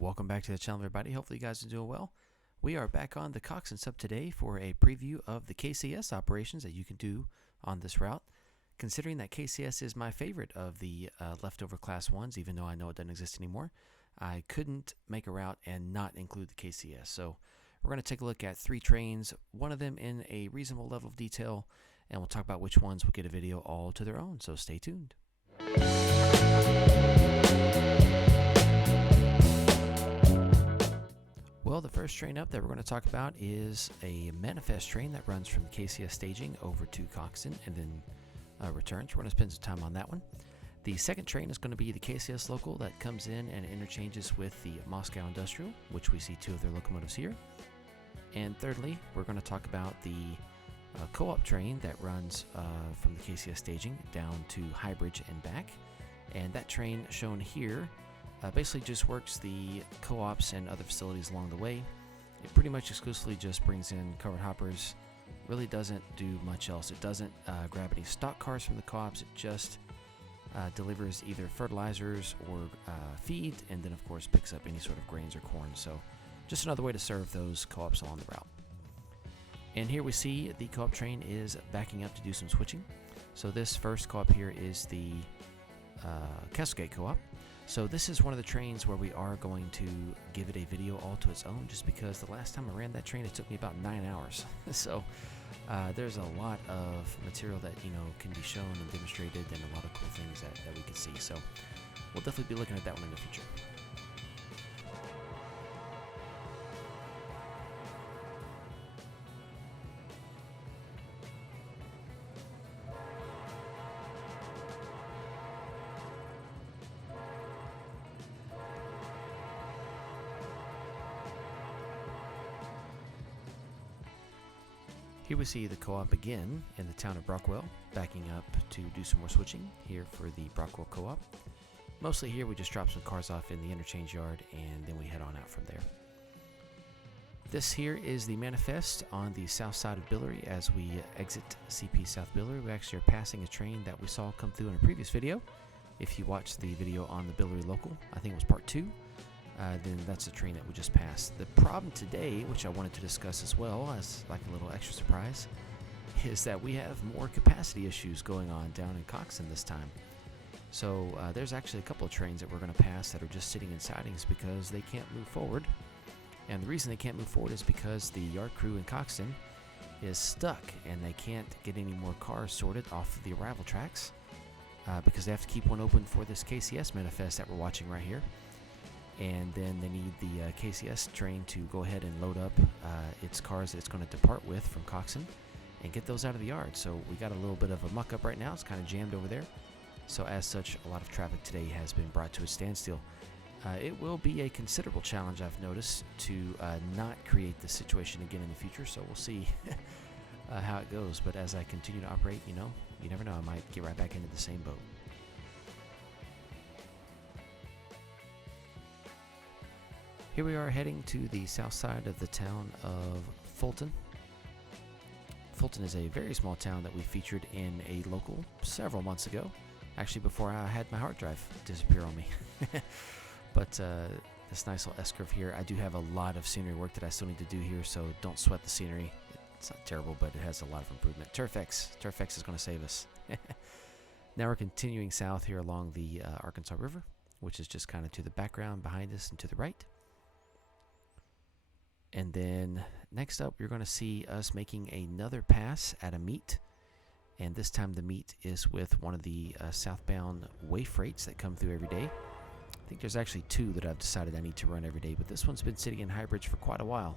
Welcome back to the channel, everybody. Hopefully you guys are doing well. We are back on the Coxton Sub today for a preview of the KCS operations that you can do on this route. Considering that KCS is my favorite of the leftover class 1s, even though I know it doesn't exist anymore, I couldn't make a route and not include the KCS. So we're going to take a look at 3 trains, one of them in a reasonable level of detail, and we'll talk about which ones will get a video all to their own, so stay tuned. Well, the first train up that we're going to talk about is a manifest train that runs from KCS staging over to Coxton and then returns. We're going to spend some time on that one. The second train is going to be the KCS local that comes in and interchanges with the Moscow Industrial, which we see 2 of their locomotives here. And thirdly, we're going to talk about the co-op train that runs from the KCS staging down to Highbridge and back. And that train shown here basically just works the co-ops and other facilities along the way. It pretty much exclusively just brings in covered hoppers, really doesn't do much else. It doesn't grab any stock cars from the co-ops. It just delivers either fertilizers or feed, and then of course picks up any sort of grains or corn. So just another way to serve those co-ops along the route. And here we see the co-op train is backing up to do some switching. So this first co-op here is the Castlegate co-op. So this is one of the trains where we are going to give it a video all to its own, just because the last time I ran that train it took me about 9 hours. So there's a lot of material that can be shown and demonstrated, and a lot of cool things that we can see. So we'll definitely be looking at that one in the future. Here we see the co-op again in the town of Brockwell, backing up to do some more switching here for the Brockwell co-op. Mostly here we just drop some cars off in the interchange yard and then we head on out from there. This here is the manifest on the south side of Billary as we exit CP South Billary. We actually are passing a train that we saw come through in a previous video. If you watched the video on the Billary local, I think it was part 2. Then that's the train that we just passed. The problem today, which I wanted to discuss as well as like a little extra surprise, is that we have more capacity issues going on down in Coxton this time. So there's actually a couple of trains that we're going to pass that are just sitting in sidings because they can't move forward. And the reason they can't move forward is because the yard crew in Coxton is stuck and they can't get any more cars sorted off of the arrival tracks because they have to keep one open for this KCS manifest that we're watching right here. And then they need the KCS train to go ahead and load up its cars that it's going to depart with from Coxton and get those out of the yard. So we got a little bit of a muck up right now. It's kind of jammed over there. So as such, a lot of traffic today has been brought to a standstill. It will be a considerable challenge, I've noticed, to not create this situation again in the future. So we'll see how it goes. But as I continue to operate, you never know. I might get right back into the same boat. Here we are heading to the south side of the town of Fulton. Fulton is a very small town that we featured in a local several months ago, actually before I had my hard drive disappear on me. But this nice little S-curve here, I do have a lot of scenery work that I still need to do here, so don't sweat the scenery. It's not terrible, but it has a lot of improvement. Turfex is going to save us. Now we're continuing south here along the Arkansas River, which is just kind of to the background behind us and to the right. And then next up, you're going to see us making another pass at a meet. And this time the meet is with one of the southbound way freights that come through every day. I think there's actually 2 that I've decided I need to run every day. But this one's been sitting in Highbridge for quite a while,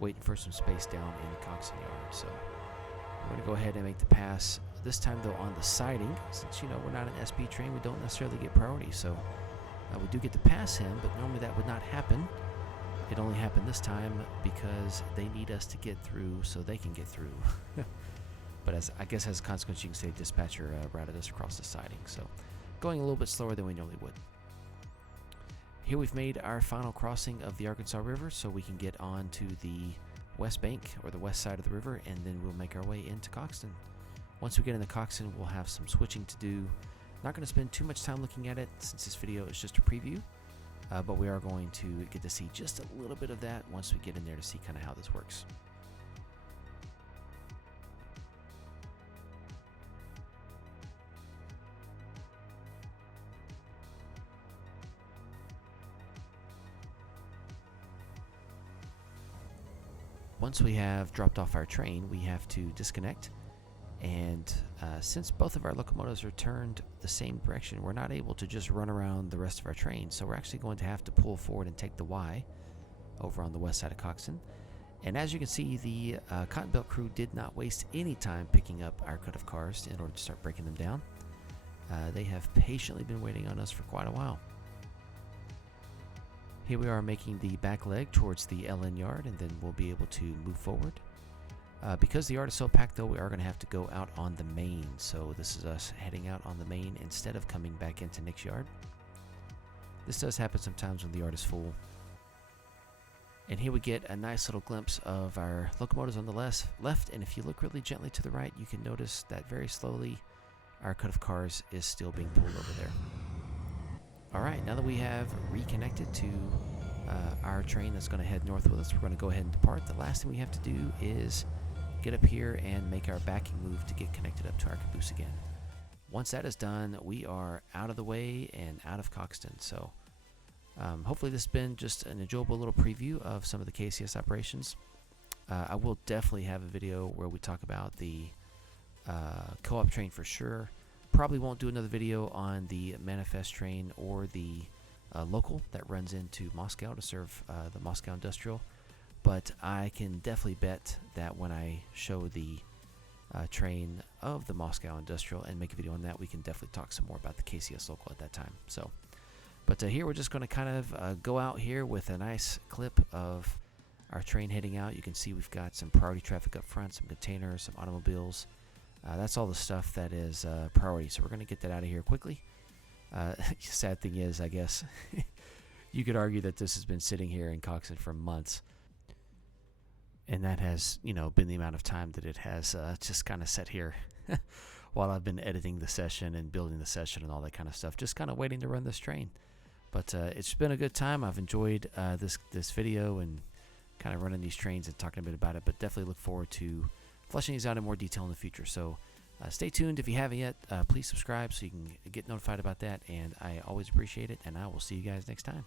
waiting for some space down in the Coxton yard. So we're going to go ahead and make the pass. This time, though, on the siding. Since, we're not an SP train, we don't necessarily get priority. So we do get to pass him, but normally that would not happen. It only happened this time because they need us to get through so they can get through. But as a consequence, you can say dispatcher routed us across the siding. So going a little bit slower than we normally would. Here we've made our final crossing of the Arkansas River so we can get on to the west bank or the west side of the river, and then we'll make our way into Coxton. Once we get into Coxton, we'll have some switching to do. Not going to spend too much time looking at it since this video is just a preview. but we are going to get to see just a little bit of that once we get in there to see kind of how this works. Once we have dropped off our train, we have to disconnect, and since both of our locomotives are turned the same direction, we're not able to just run around the rest of our train, so we're actually going to have to pull forward and take the Y over on the west side of Coxton. And as you can see, the Cotton Belt crew did not waste any time picking up our cut of cars in order to start breaking them down. They have patiently been waiting on us for quite a while. Here we are making the back leg towards the LN yard, and then we'll be able to move forward. Because the yard is so packed, though, we are going to have to go out on the main. So this is us heading out on the main instead of coming back into Nick's yard. This does happen sometimes when the yard is full. And here we get a nice little glimpse of our locomotives on the left, and if you look really gently to the right, you can notice that very slowly our cut of cars is still being pulled over there. Alright, now that we have reconnected to our train that's going to head north with us, we're going to go ahead and depart. The last thing we have to do is get up here and make our backing move to get connected up to our caboose again. Once that is done, we are out of the way and out of Coxton. So hopefully this has been just an enjoyable little preview of some of the KCS operations. I will definitely have a video where we talk about the co-op train for sure. Probably won't do another video on the manifest train or the local that runs into Moscow to serve the Moscow Industrial, but I can definitely bet that when I show the train of the Moscow Industrial and make a video on that, we can definitely talk some more about the KCS local at that time. So, but here we're just going to kind of go out here with a nice clip of our train heading out. You can see we've got some priority traffic up front, some containers, some automobiles. That's all the stuff that is priority, so we're going to get that out of here quickly. Sad thing is, I guess, you could argue that this has been sitting here in Coxton for months, and that has, been the amount of time that it has just kind of sat here while I've been editing the session and building the session and all that kind of stuff, just kind of waiting to run this train. But it's been a good time. I've enjoyed this video and kind of running these trains and talking a bit about it, but definitely look forward to fleshing these out in more detail in the future. So stay tuned. If you haven't yet, please subscribe so you can get notified about that, and I always appreciate it, and I will see you guys next time.